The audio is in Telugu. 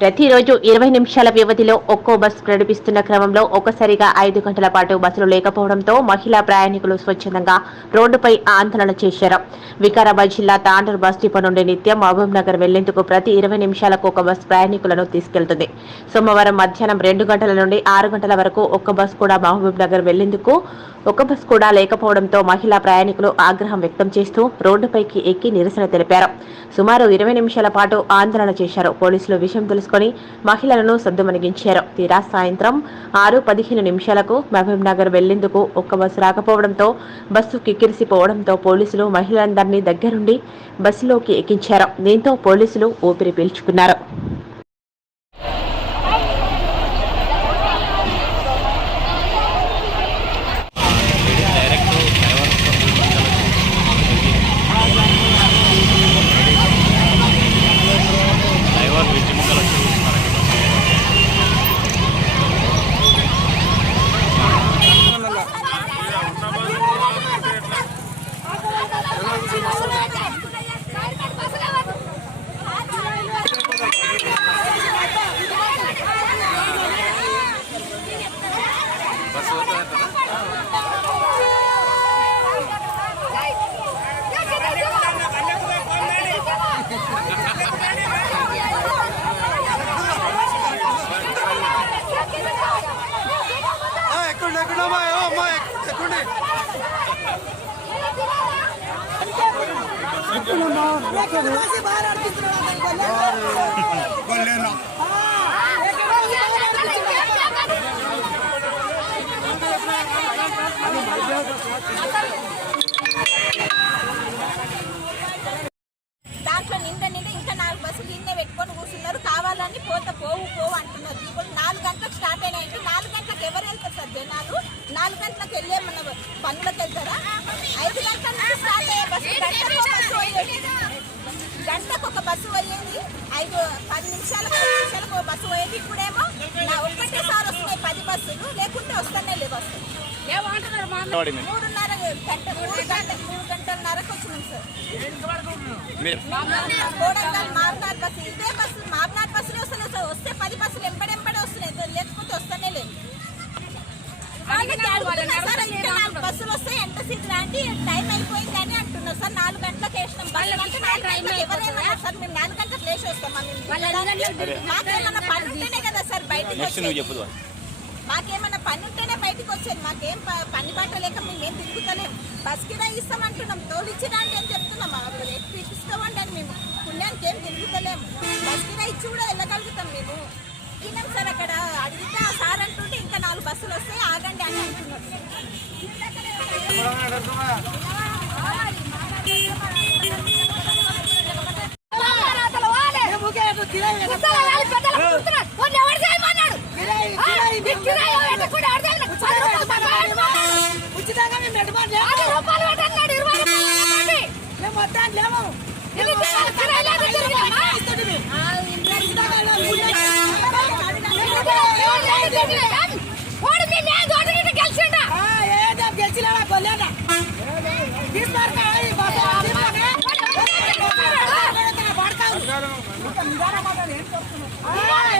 ప్రతిరోజు ఇరవై నిమిషాల వ్యవధిలో ఒక్కో బస్సు నడిపిస్తున్న క్రమంలో ఒక్కసారిగా ఐదు గంటల పాటు బస్సులు లేకపోవడంతో మహిళా ప్రయాణికులు స్వచ్ఛందంగా రోడ్డుపై ఆందోళన చేశారు. వికారాబాద్ జిల్లా తాండూరు బస్ డిపో నుండి నిత్యం మహబూబ్ నగర్ వెళ్ళేందుకు ప్రతి ఇరవై నిమిషాలకు ఒక బస్ ప్రయాణికులను తీసుకెళ్తుంది. సోమవారం మధ్యాహ్నం రెండు గంటల నుండి ఆరు గంటల వరకు ఒక్క బస్ కూడా మహబూబ్ నగర్ వెళ్ళేందుకు ఒక బస్ కూడా లేకపోవడంతో మహిళా ప్రయాణికులు ఆగ్రహం వ్యక్తం చేస్తూ రోడ్డుపైకి ఎక్కి నిరసన తెలిపారు. సుమారు ఇరవై నిమిషాల పాటు ఆందోళన చేశారు. పోలీసులు విషయం తెలుసు తెలుసుకొని మహిళలను సద్దుమణిగించారు తీరా సాయంత్రం ఆరు పదిహేను నిమిషాలకు మహబూబ్ నగర్ వెళ్ళేందుకు ఒక్క బస్సు రాకపోవడంతో బస్సు కిక్కిరిసిపోవడంతో పోలీసులు మహిళలందరినీ దగ్గరుండి బస్సులోకి ఎక్కించారు. దీంతో పోలీసులు ఊపిరి పీల్చుకున్నారు. बाहर గంటలకు వెళ్ళేమన్న పనులకు వెళ్తారా ఐదు గంటల నుంచి స్టార్ట్ అయ్యే బస్సు గంటకు ఒక బస్సు పోయేది గంటకు ఒక బస్సు పోయేది ఐదు పది నిమిషాలకు పది నిమిషాలకు ఒక బస్సు పోయేది ఇప్పుడేమో నా ఒక్కటేసారి వస్తున్నాయి పది బస్సులు లేకుంటే వస్తూనే లేవు పడింది మూడున్నర గంట మూడు గంట మూడు గంటలన్నరకు వచ్చినాం సార్ సార్ నాలుగు గంటలకు వేసినాం బస్సు అంటే నాలుగు గంటలకు ఎవరైనా సార్ మేము నాలుగు గంటలకు లేచి వస్తాం మాకేమన్నా పని ఉంటేనే కదా సార్ బయటకు మాకేమన్నా పని ఉంటేనే బయటకు వచ్చేది. మాకేం పని బాట లేక మేమేం తిరుగుతలేం. బస్ కిరా ఇస్తామంటున్నాం. తోలిచ్చిరండి అని చెప్తున్నాం. ఇస్తామండి అని మేము. పుణ్యానికి ఏం తిరుగుతలేము బస్ కిరా ఇచ్చి కూడా వెళ్ళగలుగుతాం మేము. తిన్నాం సార్ అక్కడ అడిగితే ఆ సార్ అంటుంటే ఇంకా నాలుగు బస్సులు వస్తాయి ఆగండి అని అంటున్నారు ఉచితంగా ఏం చెప్తున్నావు